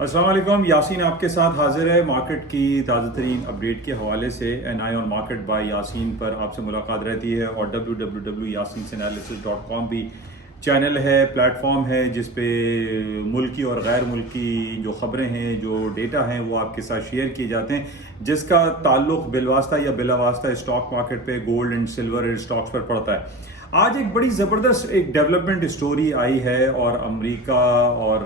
السلام علیکم، یاسین آپ کے ساتھ حاضر ہے مارکیٹ کی تازہ ترین اپڈیٹ کے حوالے سے۔ An eye on market by Yasin پر آپ سے ملاقات رہتی ہے، اور www.yasinanalysis.com بھی چینل ہے، پلیٹ فارم ہے جس پہ ملکی اور غیر ملکی جو خبریں ہیں، جو ڈیٹا ہیں، وہ آپ کے ساتھ شیئر کیے جاتے ہیں، جس کا تعلق بالواسطہ یا بلا واسطہ اسٹاک مارکیٹ پہ، گولڈ اینڈ سلور اسٹاکس پر پڑتا ہے۔ آج ایک بڑی زبردست ایک ڈیولپمنٹ اسٹوری آئی ہے، اور امریکہ اور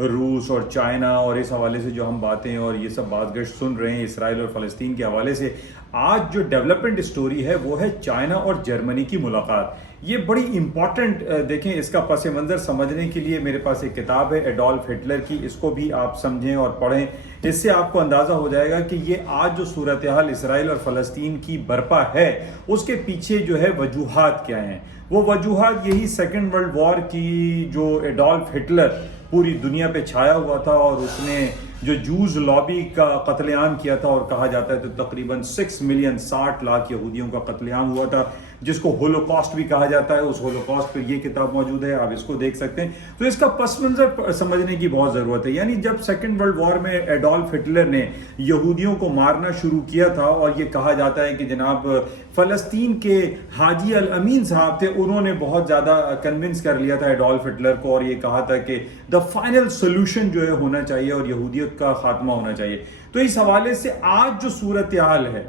روس اور چائنا اور اس حوالے سے جو ہم باتیں اور یہ سب بات گشت سن رہے ہیں اسرائیل اور فلسطین کے حوالے سے، آج جو ڈیولپمنٹ اسٹوری ہے وہ ہے چائنا اور جرمنی کی ملاقات۔ یہ بڑی امپورٹنٹ، دیکھیں اس کا پس منظر سمجھنے کے لیے میرے پاس ایک کتاب ہے ایڈولف ہٹلر کی، اس کو بھی آپ سمجھیں اور پڑھیں، اس سے آپ کو اندازہ ہو جائے گا کہ یہ آج جو صورتحال اسرائیل اور فلسطین کی برپا ہے اس کے پیچھے جو ہے وجوہات کیا ہیں۔ وہ وجوہات یہی سیکنڈ ورلڈ وار کی جو ایڈولف ہٹلر پوری دنیا پہ چھایا ہوا تھا، اور اس نے جو جوز لابی کا قتل عام کیا تھا، اور کہا جاتا ہے تو تقریباً 6 ملین 60 لاکھ یہودیوں کا قتل عام ہوا تھا، جس کو ہولوکاسٹ بھی کہا جاتا ہے۔ اس ہولوکاسٹ پہ یہ کتاب موجود ہے، آپ اس کو دیکھ سکتے ہیں۔ تو اس کا پس منظر سمجھنے کی بہت ضرورت ہے۔ یعنی جب سیکنڈ ورلڈ وار میں ایڈولف ہٹلر نے یہودیوں کو مارنا شروع کیا تھا، اور یہ کہا جاتا ہے کہ جناب فلسطین کے حاجی الامین صاحب تھے، انہوں نے بہت زیادہ کنونس کر لیا تھا ایڈولف ہٹلر کو، اور یہ کہا تھا کہ دا فائنل سولوشن جو ہے ہونا چاہیے اور یہودیت کا خاتمہ ہونا چاہیے۔ تو اس حوالے سے آج جو صورتحال ہے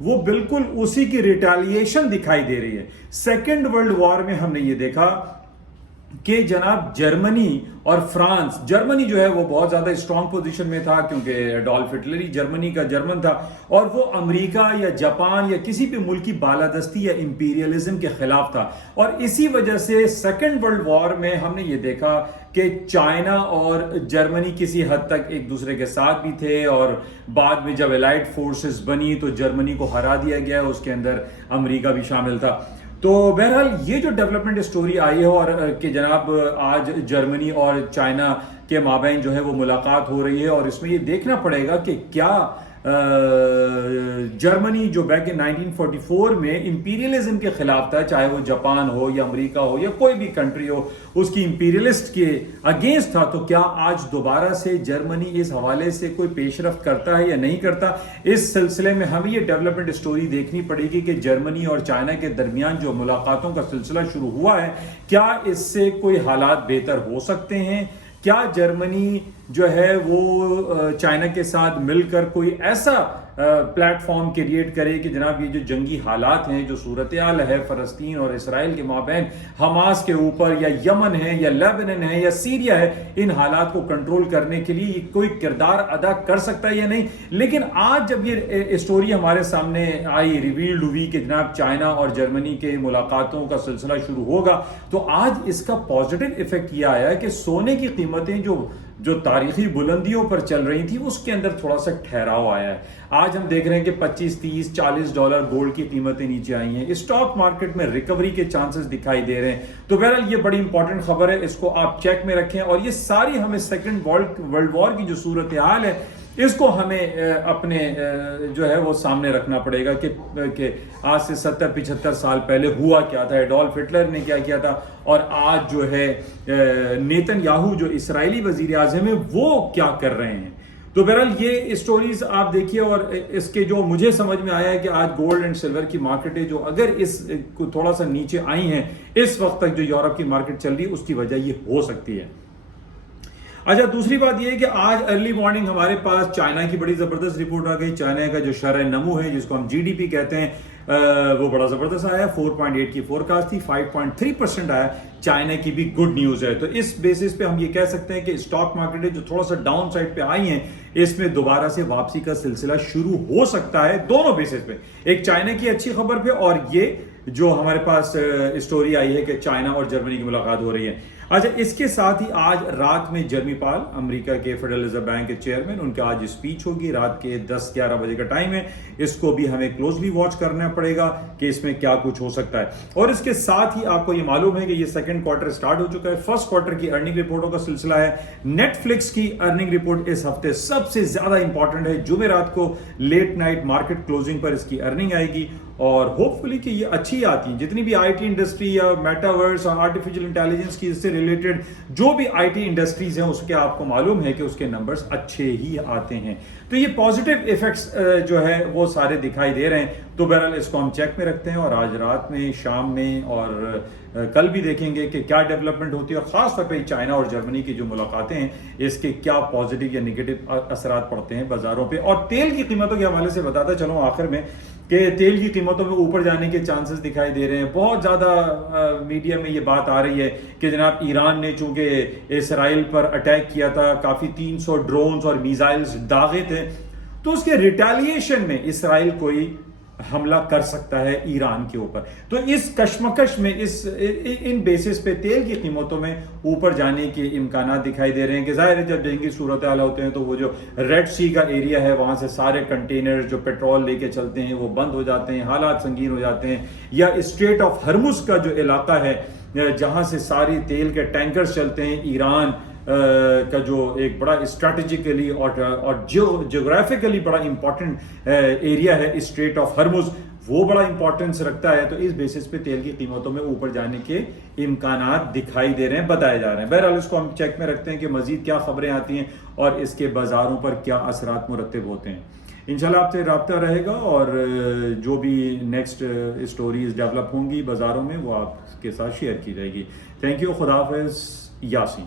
وہ بالکل اسی کی ریٹیلیشن دکھائی دے رہی ہے۔ سیکنڈ ورلڈ وار میں ہم نے یہ دیکھا کہ جناب جرمنی اور فرانس، جرمنی جو ہے وہ بہت زیادہ اسٹرانگ پوزیشن میں تھا، کیونکہ ایڈولف ہٹلر ہی جرمنی کا جرمن تھا، اور وہ امریکہ یا جاپان یا کسی بھی ملک کی بالادستی یا امپیریلزم کے خلاف تھا۔ اور اسی وجہ سے سیکنڈ ورلڈ وار میں ہم نے یہ دیکھا کہ چائنا اور جرمنی کسی حد تک ایک دوسرے کے ساتھ بھی تھے، اور بعد میں جب الائڈ فورسز بنی تو جرمنی کو ہرا دیا گیا، اس کے اندر امریکہ بھی شامل تھا۔ تو بہرحال یہ جو ڈیولپمنٹ اسٹوری آئی ہے، اور کہ جناب آج جرمنی اور چائنا کے مابین جو ہے وہ ملاقات ہو رہی ہے، اور اس میں یہ دیکھنا پڑے گا کہ کیا جرمنی جو بیک ان 1944 میں امپیریلزم کے خلاف تھا، چاہے وہ جاپان ہو یا امریکہ ہو یا کوئی بھی کنٹری ہو، اس کی امپیریلسٹ کے اگینسٹ تھا، تو کیا آج دوبارہ سے جرمنی اس حوالے سے کوئی پیش رفت کرتا ہے یا نہیں کرتا؟ اس سلسلے میں ہمیں یہ ڈیولپمنٹ اسٹوری دیکھنی پڑے گی کہ جرمنی اور چائنا کے درمیان جو ملاقاتوں کا سلسلہ شروع ہوا ہے، کیا اس سے کوئی حالات بہتر ہو سکتے ہیں؟ کیا جرمنی جو ہے وہ چائنا کے ساتھ مل کر کوئی ایسا پلیٹ فارم کریٹ کرے کہ جناب یہ جو جنگی حالات ہیں، جو صورتحال ہے فلسطین اور اسرائیل کے مابین، حماس کے اوپر یا یمن ہے یا لیبنن ہے یا سیریا ہے، ان حالات کو کنٹرول کرنے کے لیے کوئی کردار ادا کر سکتا ہے یا نہیں؟ لیکن آج جب یہ اسٹوری ہمارے سامنے آئی، ریویلڈ ہوئی کہ جناب چائنا اور جرمنی کے ملاقاتوں کا سلسلہ شروع ہوگا، تو آج اس کا پازیٹیو ایفیکٹ یہ آیا ہے کہ سونے کی قیمتیں جو تاریخی بلندیوں پر چل رہی تھی، اس کے اندر تھوڑا سا ٹھہراؤ آیا ہے۔ آج ہم دیکھ رہے ہیں کہ 25 30 40 ڈالر گولڈ کی قیمتیں نیچے آئی ہیں، اسٹاک مارکیٹ میں ریکوری کے چانسز دکھائی دے رہے ہیں۔ تو بہرحال یہ بڑی امپورٹنٹ خبر ہے، اس کو آپ چیک میں رکھیں، اور یہ ساری ہمیں سیکنڈ ورلڈ وار کی جو صورتحال ہے اس کو ہمیں اپنے جو ہے وہ سامنے رکھنا پڑے گا کہ آج سے 70-75 سال پہلے ہوا کیا تھا، ایڈولف ہٹلر نے کیا کیا تھا، اور آج جو ہے نیتن یاہو جو اسرائیلی وزیر اعظم ہے وہ کیا کر رہے ہیں۔ تو بہرحال یہ اسٹوریز آپ دیکھیے، اور اس کے جو مجھے سمجھ میں آیا ہے کہ آج گولڈ اینڈ سلور کی مارکیٹیں جو اگر اس کو تھوڑا سا نیچے آئی ہیں اس وقت تک جو یورپ کی مارکیٹ چل رہی ہے، اس کی وجہ یہ ہو سکتی ہے۔ اچھا، دوسری بات یہ ہے کہ آج ارلی مارننگ ہمارے پاس چائنا کی بڑی زبردست رپورٹ آ گئی۔ چائنا کا جو شرح نمو ہے، جس کو ہم جی ڈی پی کہتے ہیں، وہ بڑا زبردست آیا، 4.8 کی فورکاسٹ تھی، 5.3% آیا۔ چائنا کی بھی گڈ نیوز ہے۔ تو اس بیسس پہ ہم یہ کہہ سکتے ہیں کہ اسٹاک مارکیٹیں جو تھوڑا سا ڈاؤن سائڈ پہ آئی ہیں، اس میں دوبارہ سے واپسی کا سلسلہ شروع ہو سکتا ہے، دونوں بیسس پہ، ایک چائنا کی اچھی خبر پہ، اور یہ جو ہمارے پاس اسٹوری آئی ہے کہ چائنا اور جرمنی کی ملاقات ہو رہی ہے۔ اچھا، اس کے ساتھ ہی آج رات میں جرمی پال، امریکہ کے فیڈرل ریزرو بینک کے چیئرمین، ان کا آج اسپیچ ہوگی، رات کے 10-11 بجے کا ٹائم ہے۔ اس کو بھی ہمیں کلوزلی واچ کرنا پڑے گا کہ اس میں کیا کچھ ہو سکتا ہے۔ اور اس کے ساتھ ہی آپ کو یہ معلوم ہے کہ یہ سیکنڈ کوارٹر سٹارٹ ہو چکا ہے، فرسٹ کوارٹر کی ارننگ رپورٹوں کا سلسلہ ہے۔ نیٹ فلکس کی ارننگ رپورٹ اس ہفتے سب سے زیادہ امپورٹنٹ ہے، جمعرات کو لیٹ نائٹ مارکیٹ کلوزنگ پر اس کی ارننگ آئے گی، اور ہوپ فلی کہ یہ اچھی آتی ہیں. جتنی بھی آئی ٹی انڈسٹری یا میٹاورس اور آرٹیفیشل انٹیلیجنس کی اس سے ریلیٹڈ جو بھی آئی ٹی انڈسٹریز ہیں اس کے آپ کو معلوم ہے کہ اس کے نمبرز اچھے ہی آتے ہیں. تو یہ پازیٹیو ایفیکٹس جو ہے وہ سارے دکھائی دے رہے ہیں. تو بہرحال اس کو ہم چیک میں رکھتے ہیں اور آج رات میں شام میں اور کل بھی دیکھیں گے کہ کیا ڈیولپمنٹ ہوتی ہے اور خاص طور پہ چائنا اور جرمنی کی جو ملاقاتیں ہیں اس کے کیا پازیٹیو یا نگیٹو اثرات پڑتے ہیں بازاروں پہ. اور تیل کی قیمتوں کے حوالے سے بتاتا چلوں آخر میں کہ تیل کی قیمتوں میں اوپر جانے کے چانسز دکھائی دے رہے ہیں. بہت زیادہ میڈیا میں یہ بات آ رہی ہے کہ جناب ایران نے چونکہ اسرائیل پر اٹیک کیا تھا, کافی 300 ڈرونز اور میزائلز داغے تھے, تو اس کے ریٹیلیشن میں اسرائیل کوئی حملہ کر سکتا ہے ایران کے اوپر. تو اس کشمکش میں ان بیسس پہ تیل کی قیمتوں میں اوپر جانے کے امکانات دکھائی دے رہے ہیں کہ ظاہر ہے جب جنگی صورتحال ہوتے ہیں تو وہ جو ریڈ سی کا ایریا ہے وہاں سے سارے کنٹینر جو پیٹرول لے کے چلتے ہیں وہ بند ہو جاتے ہیں, حالات سنگین ہو جاتے ہیں. یا اسٹریٹ آف ہرمز کا جو علاقہ ہے جہاں سے ساری تیل کے ٹینکرز چلتے ہیں, ایران کا جو ایک بڑا اسٹریٹجیکلی اور جیوگرافیکلی بڑا امپورٹنٹ ایریا ہے اسٹریٹ آف ہرمز, وہ بڑا امپورٹنس رکھتا ہے. تو اس بیسس پہ تیل کی قیمتوں میں اوپر جانے کے امکانات دکھائی دے رہے ہیں, بتائے جا رہے ہیں. بہرحال اس کو ہم چیک میں رکھتے ہیں کہ مزید کیا خبریں آتی ہیں اور اس کے بازاروں پر کیا اثرات مرتب ہوتے ہیں. انشاءاللہ آپ سے رابطہ رہے گا اور جو بھی نیکسٹ اسٹوریز ڈیولپ ہوں گی بازاروں میں وہ آپ کے ساتھ شیئر کی جائے گی. Thank you. خدا حافظ. یاسین.